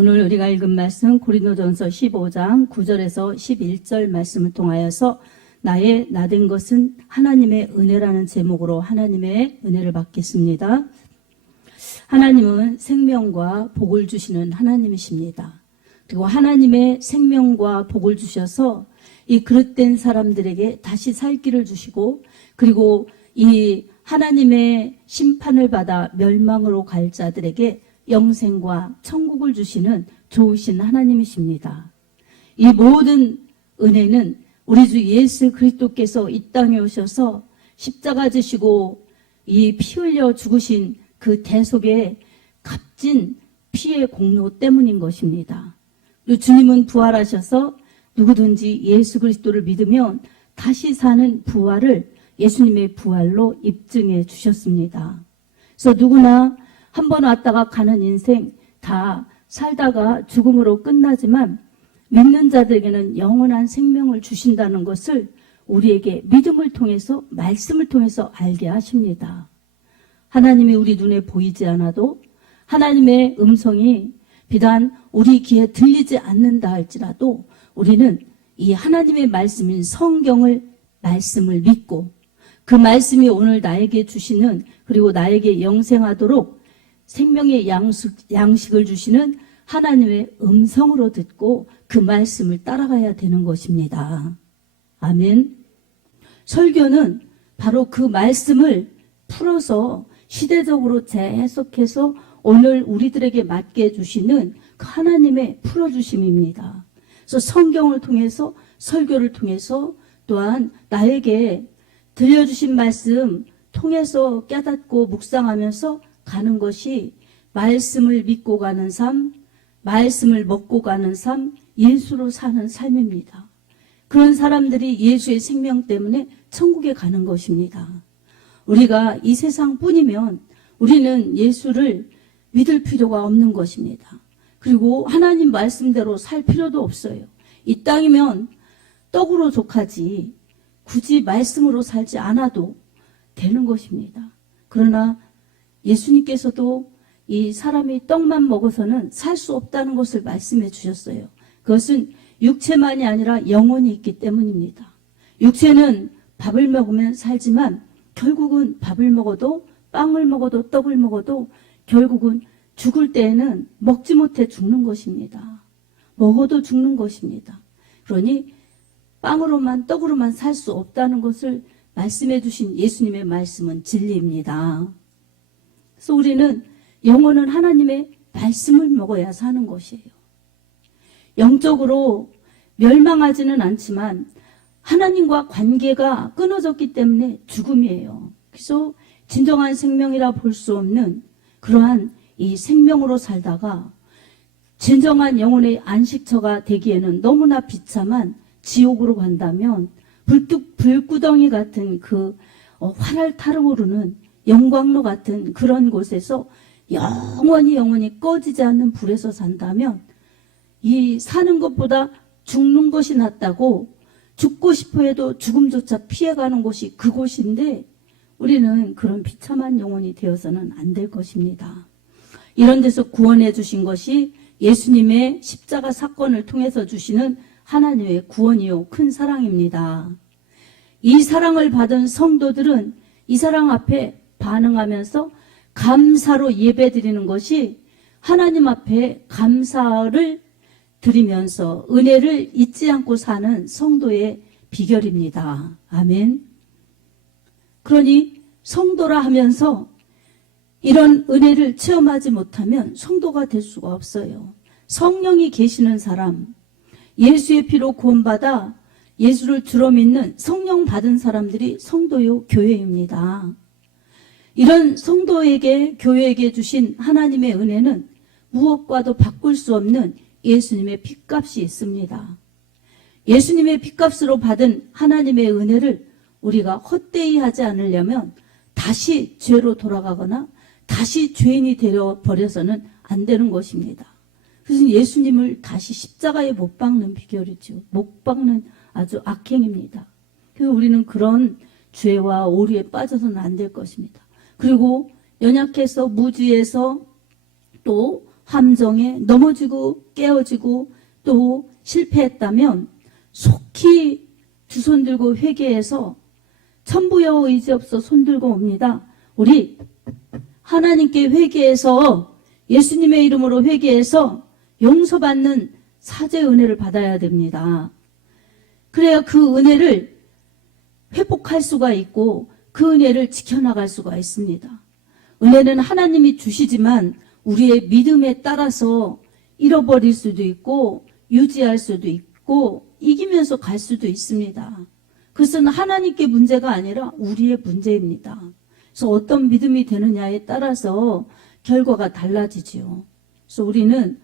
오늘 우리가 읽은 말씀 고린도전서 15장 9절에서 11절 말씀을 통하여서 나의 나된 것은 하나님의 은혜라는 제목으로 하나님의 은혜를 받겠습니다. 하나님은 생명과 복을 주시는 하나님이십니다. 그리고 하나님의 생명과 복을 주셔서 이 그릇된 사람들에게 다시 살 길을 주시고, 그리고 이 하나님의 심판을 받아 멸망으로 갈 자들에게 영생과 천국을 주시는 좋으신 하나님이십니다. 이 모든 은혜는 우리 주 예수 그리스도께서 이 땅에 오셔서 십자가 지시고 이 피 흘려 죽으신 그 대속의 값진 피의 공로 때문인 것입니다. 그리고 주님은 부활하셔서 누구든지 예수 그리스도를 믿으면 다시 사는 부활을 예수님의 부활로 입증해 주셨습니다. 그래서 누구나 한 번 왔다가 가는 인생 다 살다가 죽음으로 끝나지만 믿는 자들에게는 영원한 생명을 주신다는 것을 우리에게 믿음을 통해서, 말씀을 통해서 알게 하십니다. 하나님이 우리 눈에 보이지 않아도 하나님의 음성이 비단 우리 귀에 들리지 않는다 할지라도 우리는 이 하나님의 말씀인 말씀을 믿고 그 말씀이 오늘 나에게 주시는, 그리고 나에게 영생하도록 생명의 양식을 주시는 하나님의 음성으로 듣고 그 말씀을 따라가야 되는 것입니다. 아멘. 설교는 바로 그 말씀을 풀어서 시대적으로 재해석해서 오늘 우리들에게 맞게 주시는 그 하나님의 풀어주심입니다. 그래서 성경을 통해서, 설교를 통해서, 또한 나에게 들려주신 말씀 통해서 깨닫고 묵상하면서 가는 것이 말씀을 믿고 가는 삶, 말씀을 먹고 가는 삶, 예수로 사는 삶입니다. 그런 사람들이 예수의 생명 때문에 천국에 가는 것입니다. 우리가 이 세상뿐이면 우리는 예수를 믿을 필요가 없는 것입니다. 그리고 하나님 말씀대로 살 필요도 없어요. 이 땅이면 떡으로 족하지 굳이 말씀으로 살지 않아도 되는 것입니다. 그러나 예수님께서도 이 사람이 떡만 먹어서는 살 수 없다는 것을 말씀해 주셨어요. 그것은 육체만이 아니라 영혼이 있기 때문입니다. 육체는 밥을 먹으면 살지만 결국은 밥을 먹어도, 빵을 먹어도, 떡을 먹어도 결국은 죽을 때에는 먹지 못해 죽는 것입니다. 먹어도 죽는 것입니다. 그러니 빵으로만, 떡으로만 살 수 없다는 것을 말씀해 주신 예수님의 말씀은 진리입니다. 그래서 우리는 영혼은 하나님의 말씀을 먹어야 사는 것이에요. 영적으로 멸망하지는 않지만 하나님과 관계가 끊어졌기 때문에 죽음이에요. 그래서 진정한 생명이라 볼 수 없는 그러한 이 생명으로 살다가 진정한 영혼의 안식처가 되기에는 너무나 비참한 지옥으로 간다면 불구덩이 같은 그 활활 타오르는 영광로 같은 그런 곳에서 영원히 꺼지지 않는 불에서 산다면 이 사는 것보다 죽는 것이 낫다고, 죽고 싶어 해도 죽음조차 피해가는 곳이 그곳인데 우리는 그런 비참한 영혼이 되어서는 안 될 것입니다. 이런 데서 구원해 주신 것이 예수님의 십자가 사건을 통해서 주시는 하나님의 구원이요 큰 사랑입니다. 이 사랑을 받은 성도들은 이 사랑 앞에 반응하면서 감사로 예배드리는 것이 하나님 앞에 감사를 드리면서 은혜를 잊지 않고 사는 성도의 비결입니다. 아멘. 그러니 성도라 하면서 이런 은혜를 체험하지 못하면 성도가 될 수가 없어요. 성령이 계시는 사람, 예수의 피로 구원받아 예수를 주로 믿는 성령 받은 사람들이 성도요 교회입니다. 이런 성도에게, 교회에게 주신 하나님의 은혜는 무엇과도 바꿀 수 없는 예수님의 핏값이 있습니다. 예수님의 핏값으로 받은 하나님의 은혜를 우리가 헛되이 하지 않으려면 다시 죄로 돌아가거나 다시 죄인이 되어버려서는 안 되는 것입니다. 그래서 예수님을 다시 십자가에 못 박는 비결이죠. 못 박는 아주 악행입니다. 그래서 우리는 그런 죄와 오류에 빠져서는 안 될 것입니다. 그리고 연약해서 무지해서 또 함정에 넘어지고 깨어지고 또 실패했다면 속히 두 손 들고 회개해서 천부여 의지 없어 손 들고 옵니다. 우리 하나님께 회개해서 예수님의 이름으로 회개해서 용서받는 사죄의 은혜를 받아야 됩니다. 그래야 그 은혜를 회복할 수가 있고 그 은혜를 지켜나갈 수가 있습니다. 은혜는 하나님이 주시지만 우리의 믿음에 따라서 잃어버릴 수도 있고 유지할 수도 있고 이기면서 갈 수도 있습니다. 그것은 하나님께 문제가 아니라 우리의 문제입니다. 그래서 어떤 믿음이 되느냐에 따라서 결과가 달라지지요. 그래서 우리는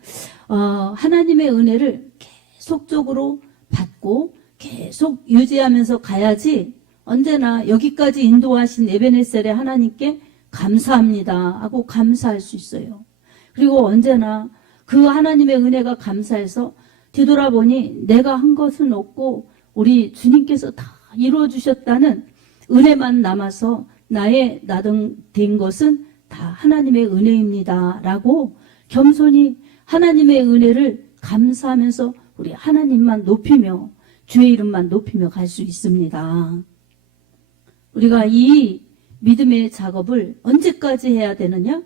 하나님의 은혜를 계속적으로 받고 계속 유지하면서 가야지 언제나 여기까지 인도하신 에베네셀의 하나님께 감사합니다 하고 감사할 수 있어요. 그리고 언제나 그 하나님의 은혜가 감사해서 뒤돌아보니 내가 한 것은 없고 우리 주님께서 다 이루어주셨다는 은혜만 남아서 나의 나된 것은 다 하나님의 은혜입니다 라고 겸손히 하나님의 은혜를 감사하면서 우리 하나님만 높이며 주의 이름만 높이며 갈 수 있습니다. 우리가 이 믿음의 작업을 언제까지 해야 되느냐?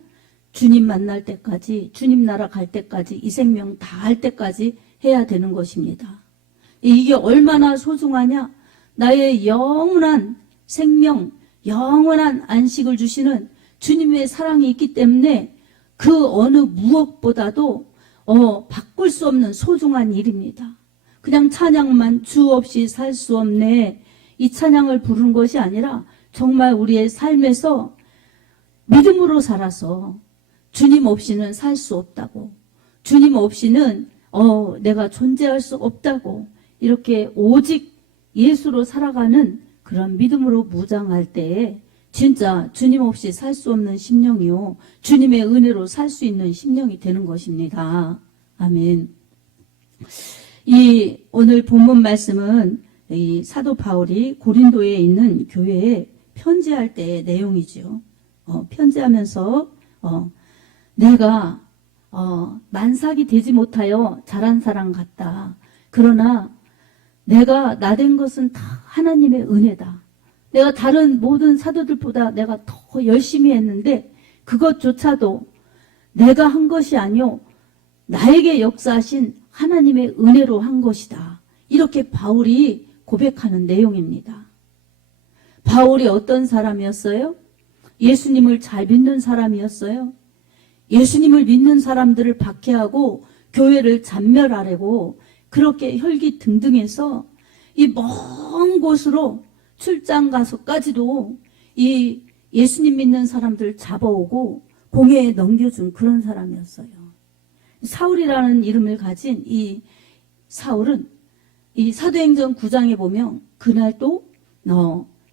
주님 만날 때까지, 주님 나라 갈 때까지, 이 생명 다 할 때까지 해야 되는 것입니다. 이게 얼마나 소중하냐? 나의 영원한 생명, 영원한 안식을 주시는 주님의 사랑이 있기 때문에 그 어느 무엇보다도 바꿀 수 없는 소중한 일입니다. 그냥 찬양만 주 없이 살 수 없네, 이 찬양을 부르는 것이 아니라 정말 우리의 삶에서 믿음으로 살아서 주님 없이는 살 수 없다고, 주님 없이는 내가 존재할 수 없다고, 이렇게 오직 예수로 살아가는 그런 믿음으로 무장할 때에 진짜 주님 없이 살 수 없는 심령이요, 주님의 은혜로 살 수 있는 심령이 되는 것입니다. 아멘. 이 오늘 본문 말씀은 이 사도 바울이 고린도에 있는 교회에 편지할 때의 내용이죠. 편지하면서 내가 만삭이 되지 못하여 자란 사람 같다. 그러나 내가 나된 것은 다 하나님의 은혜다. 내가 다른 모든 사도들보다 내가 더 열심히 했는데 그것조차도 내가 한 것이 아니요 나에게 역사하신 하나님의 은혜로 한 것이다. 이렇게 바울이 고백하는 내용입니다. 바울이 어떤 사람이었어요? 예수님을 잘 믿는 사람이었어요. 예수님을 믿는 사람들을 박해하고 교회를 잔멸하려고 그렇게 혈기등등해서 이 먼 곳으로 출장 가서까지도 이 예수님 믿는 사람들 잡아오고 공회에 넘겨준 그런 사람이었어요. 사울이라는 이름을 가진 이 사울은 이 사도행전 9장에 보면 그날 또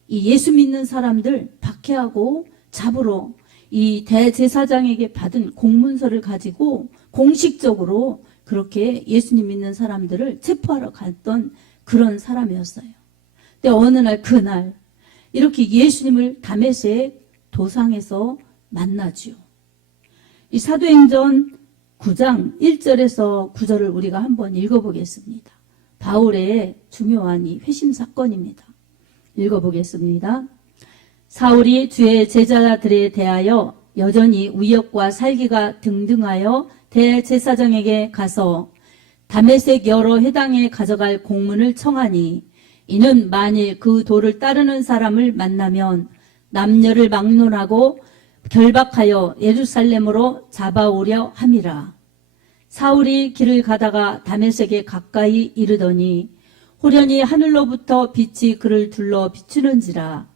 이 예수 믿는 사람들 박해하고 잡으러 이 대제사장에게 받은 공문서를 가지고 공식적으로 그렇게 예수님 믿는 사람들을 체포하러 갔던 그런 사람이었어요. 근데 어느 날 그날 이렇게 예수님을 다메섹 도상에서 만나지요. 이 사도행전 9장 1절에서 9절을 우리가 한번 읽어보겠습니다. 바울의 중요한 이 회심 사건입니다. 읽어보겠습니다. 사울이 주의 제자들에 대하여 여전히 위협과 살기가 등등하여 대제사장에게 가서 다메섹 여러 회당에 가져갈 공문을 청하니 이는 만일 그 도를 따르는 사람을 만나면 남녀를 막론하고 결박하여 예루살렘으로 잡아오려 함이라. 사울이 길을 가다가 다메섹에 가까이 이르더니 호련히 하늘로부터 빛이 그를 둘러 비추는지라.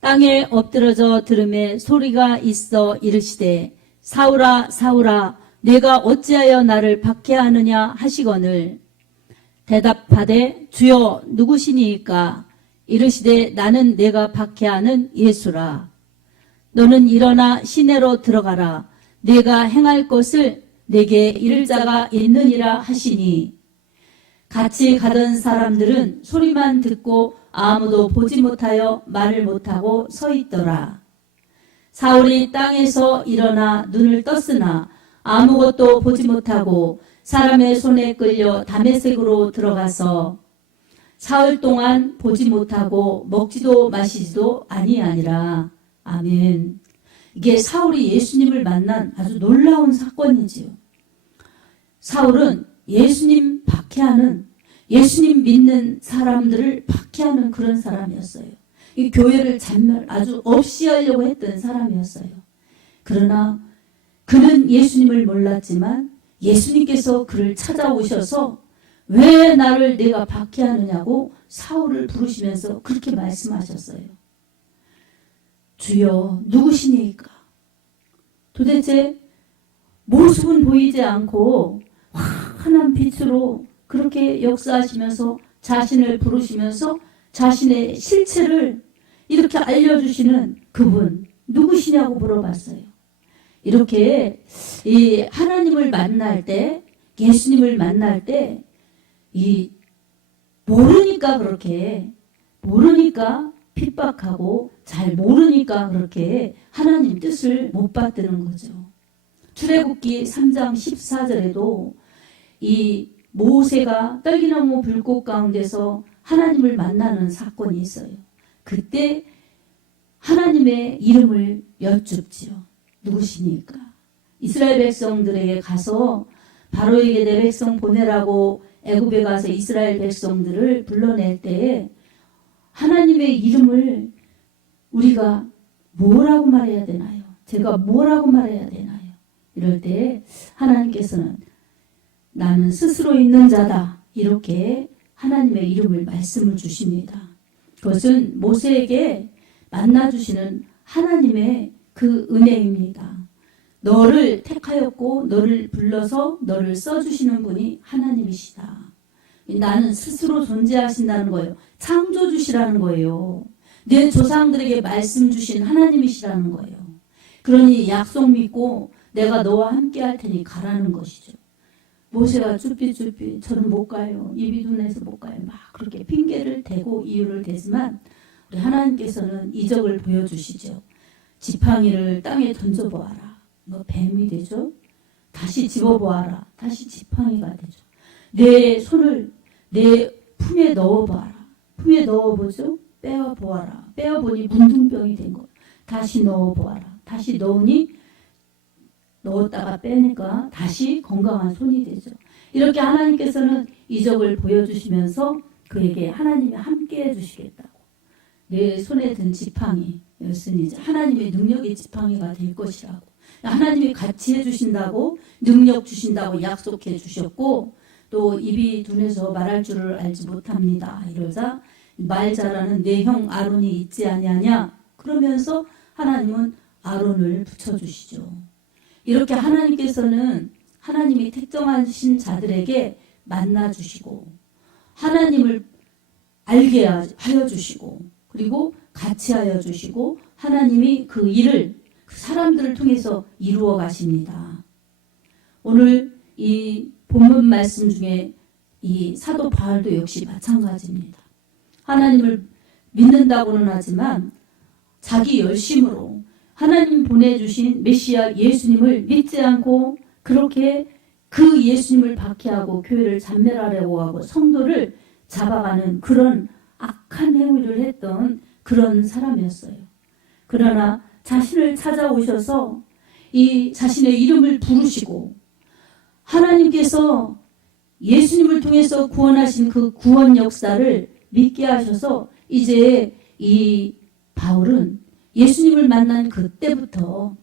땅에 엎드러져 들음에 소리가 있어 이르시되 사울아 사울아 내가 어찌하여 나를 박해하느냐 하시거늘 대답하되 주여 누구시니이까 이르시되 나는 내가 박해하는 예수라. 너는 일어나 시내로 들어가라. 내가 행할 것을 내게 이를 자가 있느니라 하시니 같이 가던 사람들은 소리만 듣고 아무도 보지 못하여 말을 못하고 서 있더라. 사울이 땅에서 일어나 눈을 떴으나 아무것도 보지 못하고 사람의 손에 끌려 다메섹으로 들어가서 사흘 동안 보지 못하고 먹지도 마시지도 아니하니라. 아멘. 이게 사울이 예수님을 만난 아주 놀라운 사건이지요. 사울은 예수님 박해하는, 예수님 믿는 사람들을 박해하는 그런 사람이었어요. 이 교회를 아주 없이 하려고 했던 사람이었어요. 그러나 그는 예수님을 몰랐지만 예수님께서 그를 찾아오셔서 왜 나를 내가 박해하느냐고 사울을 부르시면서 그렇게 말씀하셨어요. 주여 누구시니까? 도대체 모습은 보이지 않고 환한 빛으로 그렇게 역사하시면서 자신을 부르시면서 자신의 실체를 이렇게 알려주시는 그분 누구시냐고 물어봤어요. 이렇게 이 하나님을 만날 때, 예수님을 만날 때 모르니까 핍박하고 잘 모르니까 그렇게 하나님 뜻을 못 받드는 거죠. 출애굽기 3장 14절에도 이 모세가 떨기나무 불꽃 가운데서 하나님을 만나는 사건이 있어요. 그때 하나님의 이름을 여쭙지요. 누구시니까? 이스라엘 백성들에게 가서 바로에게 내 백성 보내라고 애굽에 가서 이스라엘 백성들을 불러낼 때에 하나님의 이름을 우리가 뭐라고 말해야 되나요? 제가 뭐라고 말해야 되나요? 이럴 때 하나님께서는 나는 스스로 있는 자다. 이렇게 하나님의 이름을 말씀을 주십니다. 그것은 모세에게 만나주시는 하나님의 그 은혜입니다. 너를 택하였고 너를 불러서 너를 써주시는 분이 하나님이시다. 나는 스스로 존재하신다는 거예요. 창조주시라는 거예요. 내 조상들에게 말씀 주신 하나님이시라는 거예요. 그러니 약속 믿고 내가 너와 함께 할 테니 가라는 것이죠. 모세가 쭈삐쭈삐 저는 못 가요. 입이 둔해서 못 가요. 막 그렇게 핑계를 대고 이유를 대지만 우리 하나님께서는 이적을 보여주시죠. 지팡이를 땅에 던져보아라. 뱀이 되죠. 다시 집어보아라. 다시 지팡이가 되죠. 내 손을 내 품에 넣어보아라. 품에 넣어보죠. 빼어보아라. 빼어보니 문둥병이 된 거예요. 다시 넣어보아라. 다시 넣으니 넣었다가 빼니까 다시 건강한 손이 되죠. 이렇게 하나님께서는 이적을 보여주시면서 그에게 하나님이 함께 해주시겠다고. 내 손에 든 지팡이였으니 하나님의 능력의 지팡이가 될 것이라고. 하나님이 같이 해주신다고, 능력 주신다고 약속해 주셨고, 또 입이 둔해서 말할 줄을 알지 못합니다. 이러자 말 잘하는 내 형 아론이 있지 아니하냐? 그러면서 하나님은 아론을 붙여주시죠. 이렇게 하나님께서는 하나님이 택정하신 자들에게 만나주시고 하나님을 알게 하여 주시고 그리고 같이 하여 주시고 하나님이 그 일을 그 사람들을 통해서 이루어 가십니다. 오늘 이 본문 말씀 중에 이 사도 바울도 역시 마찬가지입니다. 하나님을 믿는다고는 하지만 자기 열심으로 하나님 보내주신 메시아 예수님을 믿지 않고 그렇게 그 예수님을 박해하고 교회를 잔멸하려고 하고 성도를 잡아가는 그런 악한 행위를 했던 그런 사람이었어요. 그러나 자신을 찾아오셔서 이 자신의 이름을 부르시고 하나님께서 예수님을 통해서 구원하신 그 구원 역사를 믿게 하셔서 이제 이 바울은 예수님을 만난 그때부터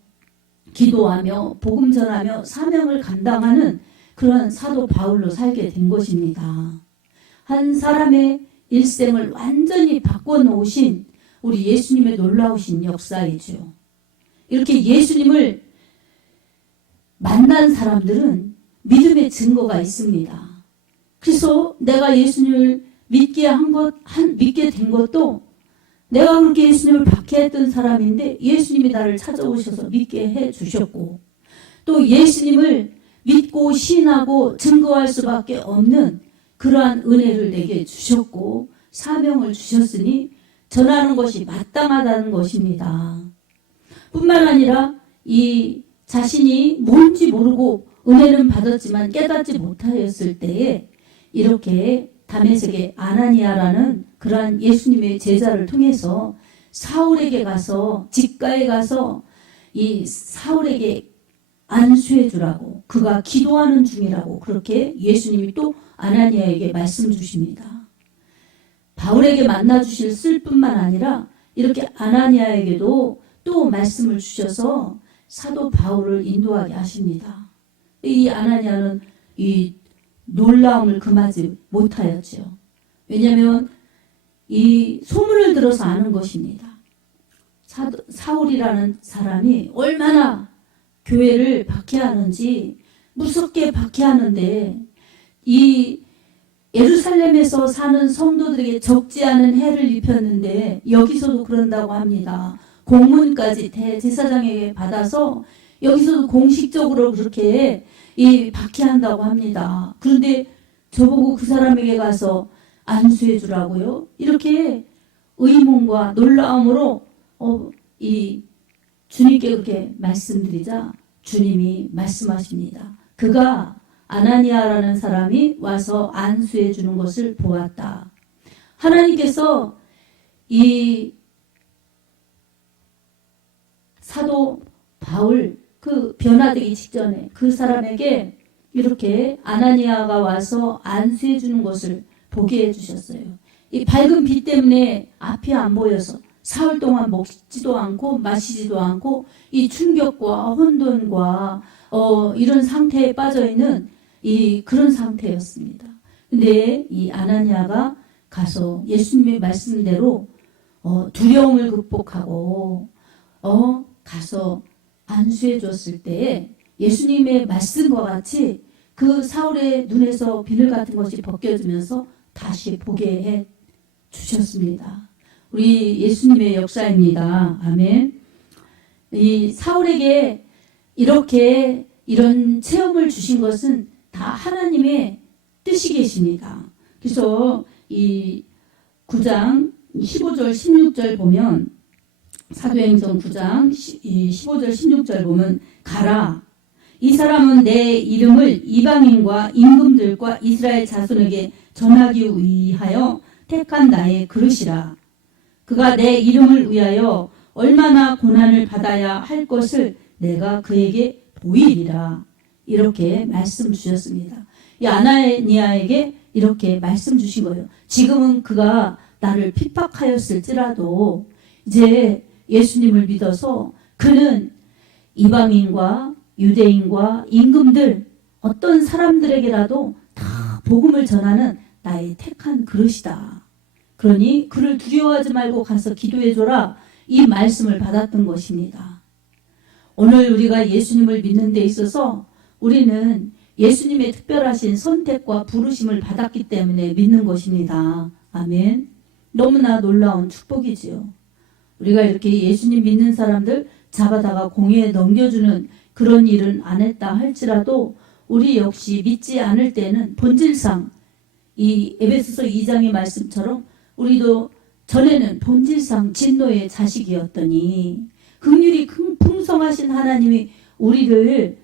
기도하며 복음 전하며 사명을 감당하는 그런 사도 바울로 살게 된 것입니다. 한 사람의 일생을 완전히 바꿔놓으신 우리 예수님의 놀라우신 역사이죠. 이렇게 예수님을 만난 사람들은 믿음의 증거가 있습니다. 그래서 내가 예수님을 믿게 된 것도 내가 그렇게 예수님을 박해했던 사람인데 예수님이 나를 찾아오셔서 믿게 해주셨고 또 예수님을 믿고 신하고 증거할 수밖에 없는 그러한 은혜를 내게 주셨고 사명을 주셨으니 전하는 것이 마땅하다는 것입니다. 뿐만 아니라 이 자신이 뭔지 모르고 은혜는 받았지만 깨닫지 못하였을 때에 이렇게 다메섹의 아나니아라는 그러한 예수님의 제자를 통해서 사울에게 가서 직가에 가서 이 사울에게 안수해 주라고, 그가 기도하는 중이라고 그렇게 예수님이 또 아나니아에게 말씀 주십니다. 바울에게 만나 쓸 뿐만 아니라 이렇게 아나니아에게도 또 말씀을 주셔서 사도 바울을 인도하게 하십니다. 이 아나니아는 이 놀라움을 금하지 못하였죠. 왜냐하면 이 소문을 들어서 아는 것입니다. 사울이라는 사람이 얼마나 교회를 박해하는지, 무섭게 박해하는데 이 예루살렘에서 사는 성도들에게 적지 않은 해를 입혔는데 여기서도 그런다고 합니다. 공문까지 대제사장에게 받아서 여기서도 공식적으로 그렇게 이 박해한다고 합니다. 그런데 저보고 그 사람에게 가서 안수해 주라고요? 이렇게 의문과 놀라움으로 이 주님께 그렇게 말씀드리자 주님이 말씀하십니다. 그가 아나니아라는 사람이 와서 안수해 주는 것을 보았다. 하나님께서 이 사도 바울 그 변화되기 직전에 그 사람에게 이렇게 아나니아가 와서 안수해 주는 것을 보게 해주셨어요. 이 밝은 빛 때문에 앞이 안 보여서 사흘 동안 먹지도 않고 마시지도 않고 이 충격과 혼돈과 이런 상태에 빠져 있는 이 그런 상태였습니다. 근데 이 아나니아가 가서 예수님의 말씀대로 두려움을 극복하고 가서 안수해 줬을 때에 예수님의 말씀과 같이 그 사울의 눈에서 비늘 같은 것이 벗겨지면서 다시 보게 해 주셨습니다. 우리 예수님의 역사입니다. 아멘. 이 사울에게 이렇게 이런 체험을 주신 것은 다 하나님의 뜻이 계십니다. 그래서 이 9장 15절 16절 보면 사도행전 9장 15절 16절 보면 가라. 이 사람은 내 이름을 이방인과 임금들과 이스라엘 자손에게 전하기 위하여 택한 나의 그릇이라. 그가 내 이름을 위하여 얼마나 고난을 받아야 할 것을 내가 그에게 보이리라. 이렇게 말씀 주셨습니다. 이 아나니아에게 이렇게 말씀 주신 거예요. 지금은 그가 나를 핍박하였을지라도 이제 예수님을 믿어서 그는 이방인과 유대인과 임금들 어떤 사람들에게라도 다 복음을 전하는 나의 택한 그릇이다. 그러니 그를 두려워하지 말고 가서 기도해줘라. 이 말씀을 받았던 것입니다. 오늘 우리가 예수님을 믿는 데 있어서 우리는 예수님의 특별하신 선택과 부르심을 받았기 때문에 믿는 것입니다. 아멘. 너무나 놀라운 축복이지요. 우리가 이렇게 예수님 믿는 사람들 잡아다가 공회에 넘겨주는 그런 일은 안 했다 할지라도 우리 역시 믿지 않을 때는 본질상 이 에베소서 2장의 말씀처럼 우리도 전에는 본질상 진노의 자식이었더니 긍휼이 풍성하신 하나님이 우리를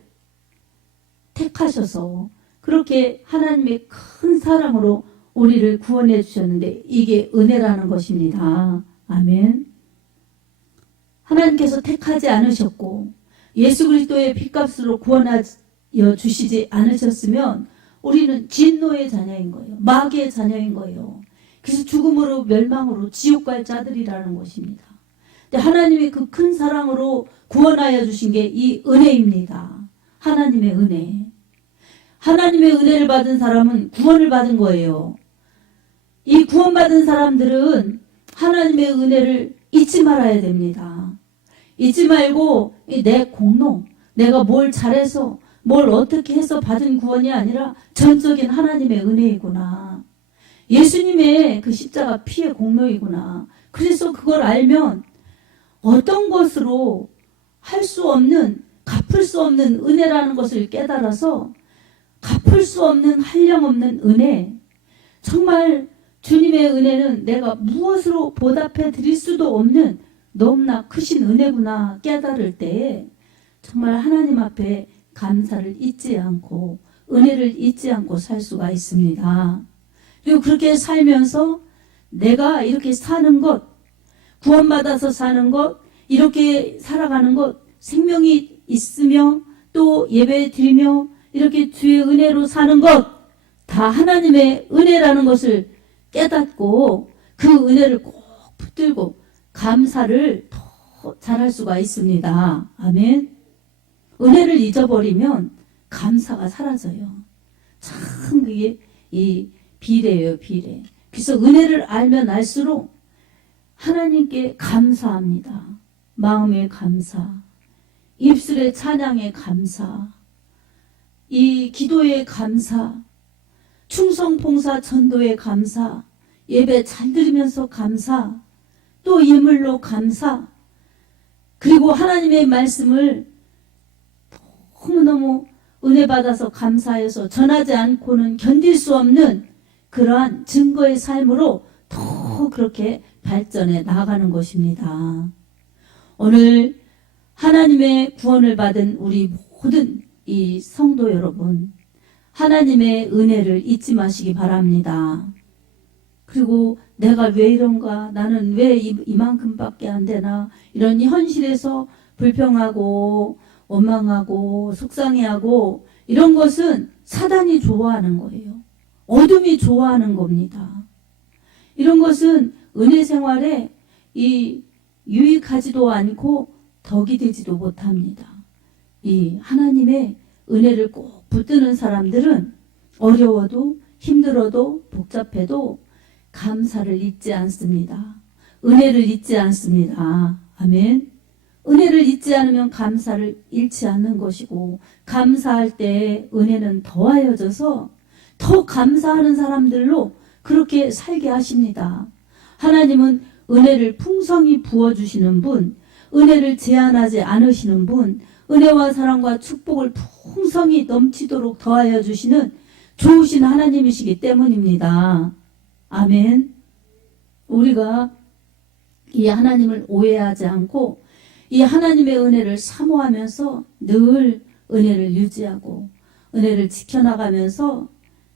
택하셔서 그렇게 하나님의 큰 사랑으로 우리를 구원해 주셨는데 이게 은혜라는 것입니다. 아멘. 하나님께서 택하지 않으셨고 예수 그리스도의 핏값으로 구원하여 주시지 않으셨으면 우리는 진노의 자녀인 거예요. 마귀의 자녀인 거예요. 그래서 죽음으로 멸망으로 지옥 갈 자들이라는 것입니다. 근데 하나님이 그 큰 사랑으로 구원하여 주신 게 이 은혜입니다. 하나님의 은혜. 하나님의 은혜를 받은 사람은 구원을 받은 거예요. 이 구원받은 사람들은 하나님의 은혜를 잊지 말아야 됩니다. 잊지 말고 내 공로, 내가 뭘 잘해서 뭘 어떻게 해서 받은 구원이 아니라 전적인 하나님의 은혜이구나. 예수님의 그 십자가 피의 공로이구나. 그래서 그걸 알면 어떤 것으로 할 수 없는, 갚을 수 없는 은혜라는 것을 깨달아서 갚을 수 없는 한량없는 은혜, 정말 주님의 은혜는 내가 무엇으로 보답해 드릴 수도 없는 너무나 크신 은혜구나 깨달을 때에 정말 하나님 앞에 감사를 잊지 않고 은혜를 잊지 않고 살 수가 있습니다. 그리고 그렇게 살면서 내가 이렇게 사는 것, 구원받아서 사는 것, 이렇게 살아가는 것, 생명이 있으며 또 예배 드리며 이렇게 주의 은혜로 사는 것, 다 하나님의 은혜라는 것을 깨닫고 그 은혜를 꼭 붙들고 감사를 더 잘할 수가 있습니다. 아멘. 은혜를 잊어버리면 감사가 사라져요. 참 그게 이 비례예요, 비례. 그래서 은혜를 알면 알수록 하나님께 감사합니다. 마음의 감사, 입술의 찬양의 감사, 이 기도의 감사, 충성 봉사 전도의 감사, 예배 잘 들으면서 감사, 또 예물로 감사, 그리고 하나님의 말씀을 너무너무 은혜 받아서 감사해서 전하지 않고는 견딜 수 없는 그러한 증거의 삶으로 더 그렇게 발전해 나아가는 것입니다. 오늘 하나님의 구원을 받은 우리 모든 이 성도 여러분, 하나님의 은혜를 잊지 마시기 바랍니다. 그리고 내가 왜 이런가, 나는 왜 이만큼밖에 안 되나, 이런 현실에서 불평하고 원망하고 속상해하고 이런 것은 사단이 좋아하는 거예요. 어둠이 좋아하는 겁니다. 이런 것은 은혜 생활에 유익하지도 않고 덕이 되지도 못합니다. 이 하나님의 은혜를 꼭 붙드는 사람들은 어려워도 힘들어도 복잡해도 감사를 잊지 않습니다. 은혜를 잊지 않습니다. 아멘. 은혜를 잊지 않으면 감사를 잃지 않는 것이고, 감사할 때 은혜는 더하여져서 더 감사하는 사람들로 그렇게 살게 하십니다. 하나님은 은혜를 풍성히 부어주시는 분, 은혜를 제한하지 않으시는 분, 은혜와 사랑과 축복을 풍성히 넘치도록 더하여 주시는 좋으신 하나님이시기 때문입니다. 아멘. 우리가 이 하나님을 오해하지 않고 이 하나님의 은혜를 사모하면서 늘 은혜를 유지하고 은혜를 지켜나가면서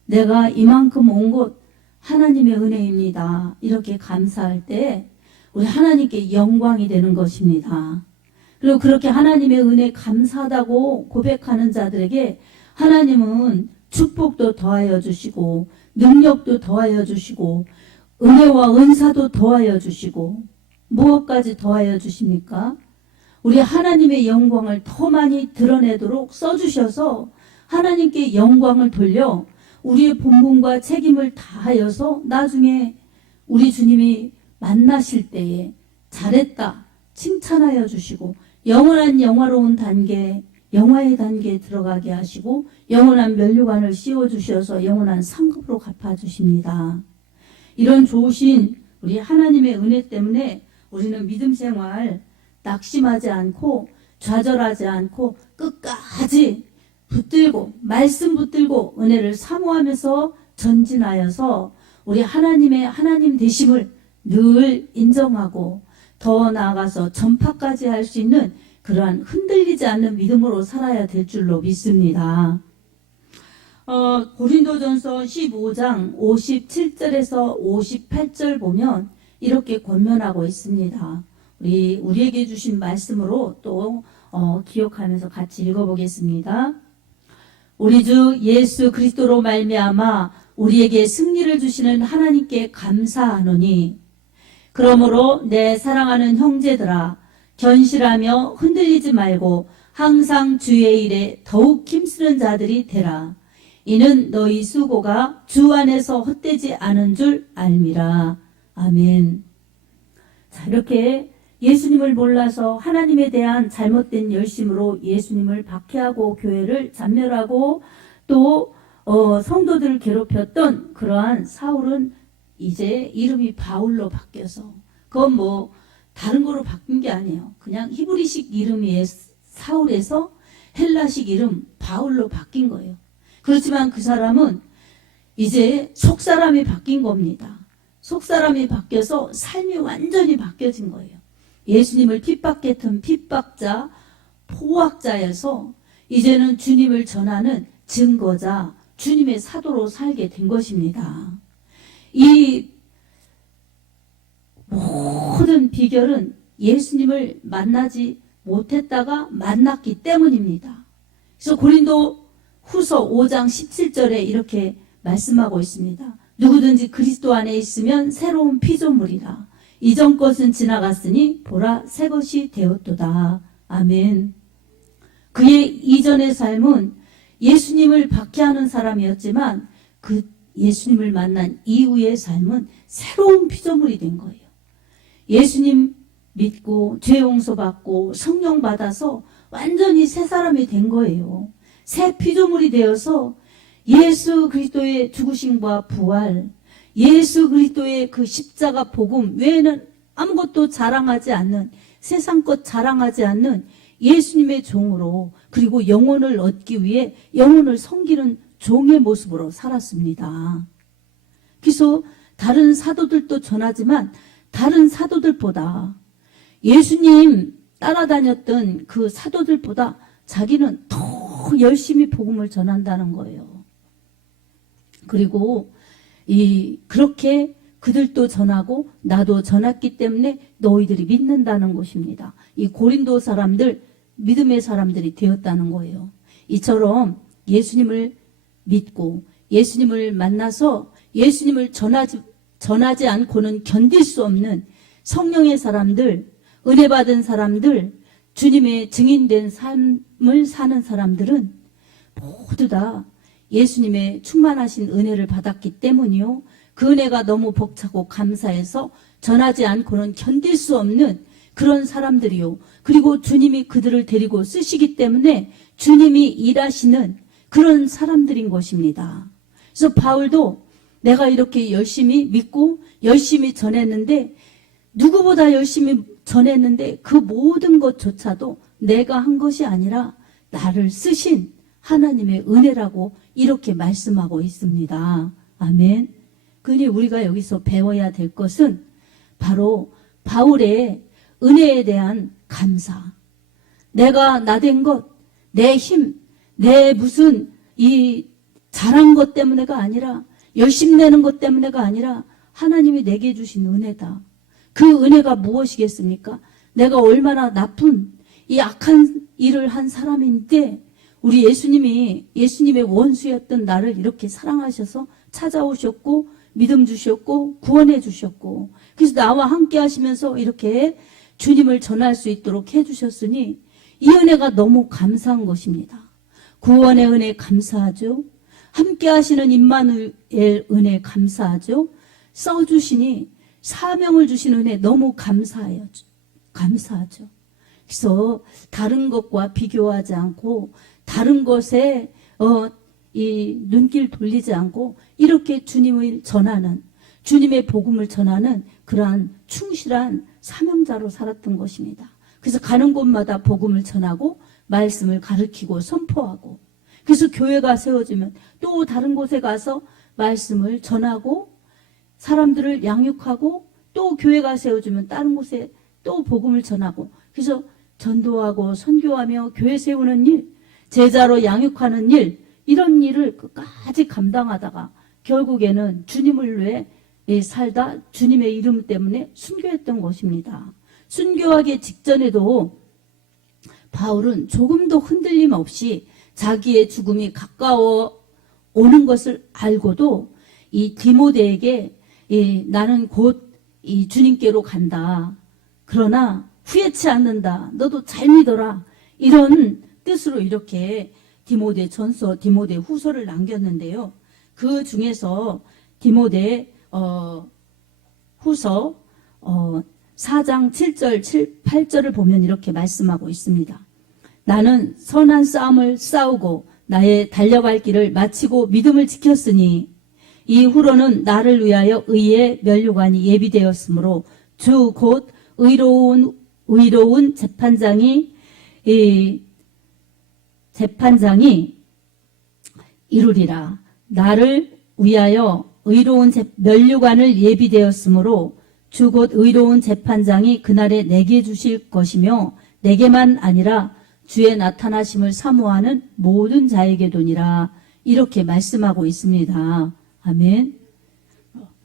내가 이만큼 온 곳 하나님의 은혜입니다. 이렇게 감사할 때 우리 하나님께 영광이 되는 것입니다. 그리고 그렇게 하나님의 은혜 감사하다고 고백하는 자들에게 하나님은 축복도 더하여 주시고 능력도 더하여 주시고 은혜와 은사도 더하여 주시고 무엇까지 더하여 주십니까? 우리 하나님의 영광을 더 많이 드러내도록 써주셔서 하나님께 영광을 돌려 우리의 본분과 책임을 다하여서 나중에 우리 주님이 만나실 때에 잘했다 칭찬하여 주시고 영원한 영화로운 단계, 영화의 단계에 들어가게 하시고 영원한 면류관을 씌워주셔서 영원한 상급으로 갚아주십니다. 이런 좋으신 우리 하나님의 은혜 때문에 우리는 믿음 생활 낙심하지 않고 좌절하지 않고 끝까지 붙들고 말씀 붙들고 은혜를 사모하면서 전진하여서 우리 하나님의 하나님 되심을 늘 인정하고 더 나아가서 전파까지 할 수 있는 그러한 흔들리지 않는 믿음으로 살아야 될 줄로 믿습니다. 고린도전서 15장 57절에서 58절 보면 이렇게 권면하고 있습니다. 우리에게 주신 말씀으로 또 기억하면서 같이 읽어보겠습니다. 우리 주 예수 그리스도로 말미암아 우리에게 승리를 주시는 하나님께 감사하노니 그러므로 내 사랑하는 형제들아 견실하며 흔들리지 말고 항상 주의 일에 더욱 힘쓰는 자들이 되라. 이는 너희 수고가 주 안에서 헛되지 않은 줄 알미라. 아멘. 자, 이렇게 예수님을 몰라서 하나님에 대한 잘못된 열심으로 예수님을 박해하고 교회를 잔멸하고 또 성도들을 괴롭혔던 그러한 사울은 이제 이름이 바울로 바뀌어서 그건 뭐 다른 거로 바뀐 게 아니에요. 그냥 히브리식 이름이 사울에서 헬라식 이름 바울로 바뀐 거예요. 그렇지만 그 사람은 이제 속사람이 바뀐 겁니다. 속사람이 바뀌어서 삶이 완전히 바뀌어진 거예요. 예수님을 핍박했던 핍박자, 포학자여서 이제는 주님을 전하는 증거자, 주님의 사도로 살게 된 것입니다. 이 모든 비결은 예수님을 만나지 못했다가 만났기 때문입니다. 그래서 고린도 후서 5장 17절에 이렇게 말씀하고 있습니다. 누구든지 그리스도 안에 있으면 새로운 피조물이라. 이전 것은 지나갔으니 보라 새 것이 되었도다. 아멘. 그의 이전의 삶은 예수님을 박해하는 사람이었지만 그 예수님을 만난 이후의 삶은 새로운 피조물이 된 거예요. 예수님 믿고 죄 용서 받고 성령 받아서 완전히 새 사람이 된 거예요. 새 피조물이 되어서 예수 그리스도의 죽으심과 부활, 예수 그리스도의 그 십자가 복음 외에는 아무것도 자랑하지 않는, 세상 것 자랑하지 않는 예수님의 종으로, 그리고 영혼을 얻기 위해 영혼을 섬기는 종의 모습으로 살았습니다. 그래서 다른 사도들도 전하지만 다른 사도들보다, 예수님 따라다녔던 그 사도들보다 자기는 더 열심히 복음을 전한다는 거예요. 그리고 그렇게 그들도 전하고 나도 전했기 때문에 너희들이 믿는다는 것입니다. 이 고린도 사람들, 믿음의 사람들이 되었다는 거예요. 이처럼 예수님을 믿고 예수님을 만나서 예수님을 전하지 않고는 견딜 수 없는 성령의 사람들, 은혜 받은 사람들, 주님의 증인된 삶을 사는 사람들은 모두 다 예수님의 충만하신 은혜를 받았기 때문이요. 그 은혜가 너무 벅차고 감사해서 전하지 않고는 견딜 수 없는 그런 사람들이요. 그리고 주님이 그들을 데리고 쓰시기 때문에 주님이 일하시는 그런 사람들인 것입니다. 그래서 바울도 내가 이렇게 열심히 믿고 열심히 전했는데, 누구보다 열심히 전했는데 그 모든 것조차도 내가 한 것이 아니라 나를 쓰신 하나님의 은혜라고 이렇게 말씀하고 있습니다. 아멘. 그러니 우리가 여기서 배워야 될 것은 바로 바울의 은혜에 대한 감사. 내가 나된 것, 내 힘, 내 무슨 잘한 것 때문에가 아니라, 열심 내는 것 때문에가 아니라 하나님이 내게 주신 은혜다. 그 은혜가 무엇이겠습니까? 내가 얼마나 나쁜 이 악한 일을 한 사람인데 우리 예수님의 원수였던 나를 이렇게 사랑하셔서 찾아오셨고 믿음 주셨고 구원해 주셨고, 그래서 나와 함께 하시면서 이렇게 주님을 전할 수 있도록 해주셨으니 이 은혜가 너무 감사한 것입니다. 구원의 은혜 감사하죠. 함께 하시는 임마누엘 은혜 감사하죠. 써주시니 사명을 주신 은혜 너무 감사하죠. 그래서 다른 것과 비교하지 않고 다른 것에 이 눈길 돌리지 않고 이렇게 주님을 전하는, 주님의 복음을 전하는 그러한 충실한 사명자로 살았던 것입니다. 그래서 가는 곳마다 복음을 전하고 말씀을 가르치고 선포하고, 그래서 교회가 세워지면 또 다른 곳에 가서 말씀을 전하고 사람들을 양육하고, 또 교회가 세워지면 다른 곳에 또 복음을 전하고, 그래서 전도하고 선교하며 교회 세우는 일, 제자로 양육하는 일, 이런 일을 끝까지 감당하다가 결국에는 주님을 위해 살다 주님의 이름 때문에 순교했던 것입니다. 순교하기 직전에도 바울은 조금도 흔들림 없이 자기의 죽음이 가까워 오는 것을 알고도 이 디모데에게 나는 곧 이 주님께로 간다. 그러나 후회치 않는다. 너도 잘 믿어라. 이런 뜻으로 이렇게 디모데 전서, 디모데 후서를 남겼는데요. 그 중에서 디모데 후서 4장 7절, 8절을 보면 이렇게 말씀하고 있습니다. 나는 선한 싸움을 싸우고 나의 달려갈 길을 마치고 믿음을 지켰으니 이후로는 나를 위하여 의의 면류관이 예비되었으므로 주 곧 의로운 재판장이 이루리라. 나를 위하여 의로운 면류관을 예비되었으므로 주 곧 의로운 재판장이 그날에 내게 주실 것이며 내게만 아니라 주의 나타나심을 사모하는 모든 자에게도니라. 이렇게 말씀하고 있습니다. 아멘.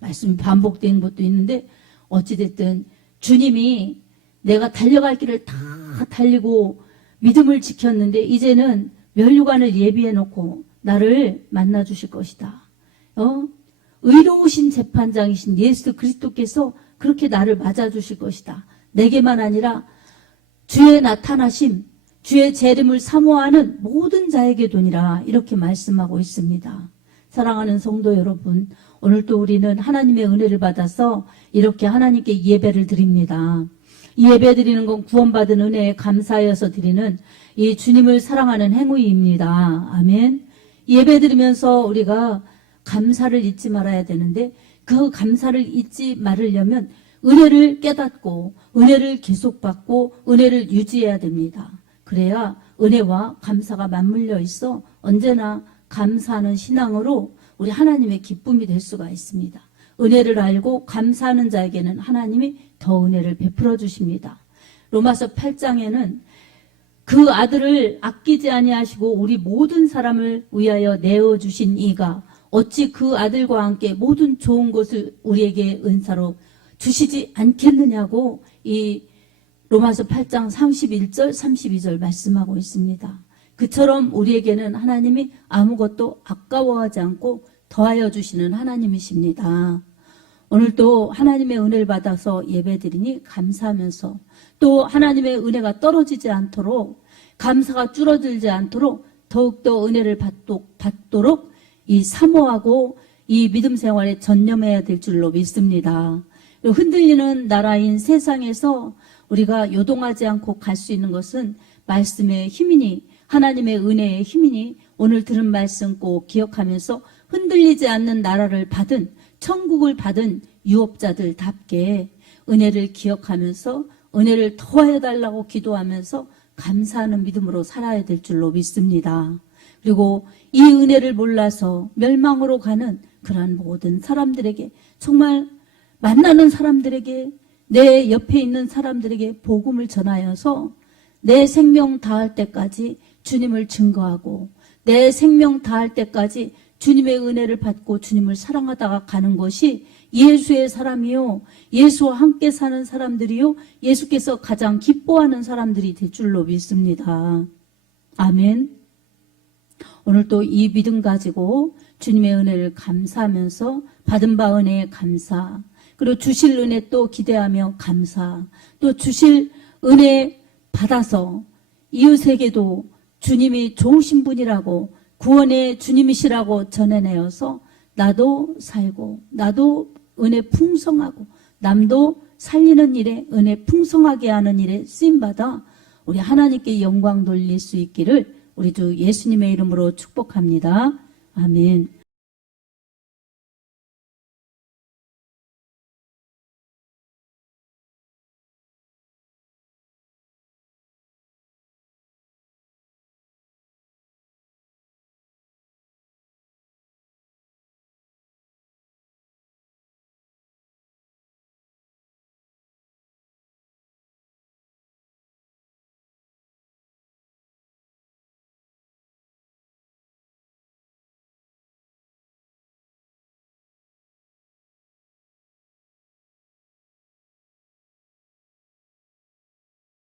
말씀이 반복된 것도 있는데 어찌됐든 주님이 내가 달려갈 길을 다 달리고 믿음을 지켰는데 이제는 면류관을 예비해 놓고 나를 만나 주실 것이다. 의로우신 재판장이신 예수 그리스도께서 그렇게 나를 맞아 주실 것이다. 내게만 아니라 주의 나타나심, 주의 재림을 사모하는 모든 자에게도니라. 이렇게 말씀하고 있습니다. 사랑하는 성도 여러분, 오늘도 우리는 하나님의 은혜를 받아서 이렇게 하나님께 예배를 드립니다. 이 예배 드리는 건 구원받은 은혜에 감사하여서 드리는 이 주님을 사랑하는 행위입니다. 아멘. 예배 드리면서 우리가 감사를 잊지 말아야 되는데 그 감사를 잊지 말으려면 은혜를 깨닫고 은혜를 계속 받고 은혜를 유지해야 됩니다. 그래야 은혜와 감사가 맞물려 있어 언제나 감사하는 신앙으로 우리 하나님의 기쁨이 될 수가 있습니다. 은혜를 알고 감사하는 자에게는 하나님이 더 은혜를 베풀어 주십니다. 로마서 8장에는 그 아들을 아끼지 아니하시고 우리 모든 사람을 위하여 내어주신 이가 어찌 그 아들과 함께 모든 좋은 것을 우리에게 은사로 주시지 않겠느냐고 이 로마서 8장 31절 32절 말씀하고 있습니다. 그처럼 우리에게는 하나님이 아무것도 아까워하지 않고 더하여 주시는 하나님이십니다. 오늘도 하나님의 은혜를 받아서 예배드리니 감사하면서 또 하나님의 은혜가 떨어지지 않도록 감사가 줄어들지 않도록 더욱더 은혜를 받도록 이 사모하고 이 믿음 생활에 전념해야 될 줄로 믿습니다. 흔들리는 나라인 세상에서 우리가 요동하지 않고 갈 수 있는 것은 말씀의 힘이니 하나님의 은혜의 힘이니 오늘 들은 말씀 꼭 기억하면서 흔들리지 않는 나라를 받은 천국을 받은 유업자들답게 은혜를 기억하면서 은혜를 더하여 달라고 기도하면서 감사하는 믿음으로 살아야 될 줄로 믿습니다. 그리고 이 은혜를 몰라서 멸망으로 가는 그러한 모든 사람들에게 정말 만나는 사람들에게 내 옆에 있는 사람들에게 복음을 전하여서 내 생명 다할 때까지 주님을 증거하고 내 생명 다할 때까지 주님의 은혜를 받고 주님을 사랑하다가 가는 것이 예수의 사람이요 예수와 함께 사는 사람들이요 예수께서 가장 기뻐하는 사람들이 될 줄로 믿습니다. 아멘. 오늘 또 이 믿음 가지고 주님의 은혜를 감사하면서 받은 바 은혜에 감사, 그리고 주실 은혜 또 기대하며 감사, 또 주실 은혜 받아서 이웃에게도 주님이 좋으신 분이라고 구원의 주님이시라고 전해내어서 나도 살고 나도 은혜 풍성하고 남도 살리는 일에 은혜 풍성하게 하는 일에 쓰임받아 우리 하나님께 영광 돌릴 수 있기를 우리 주 예수님의 이름으로 축복합니다. 아멘.